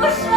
gosh!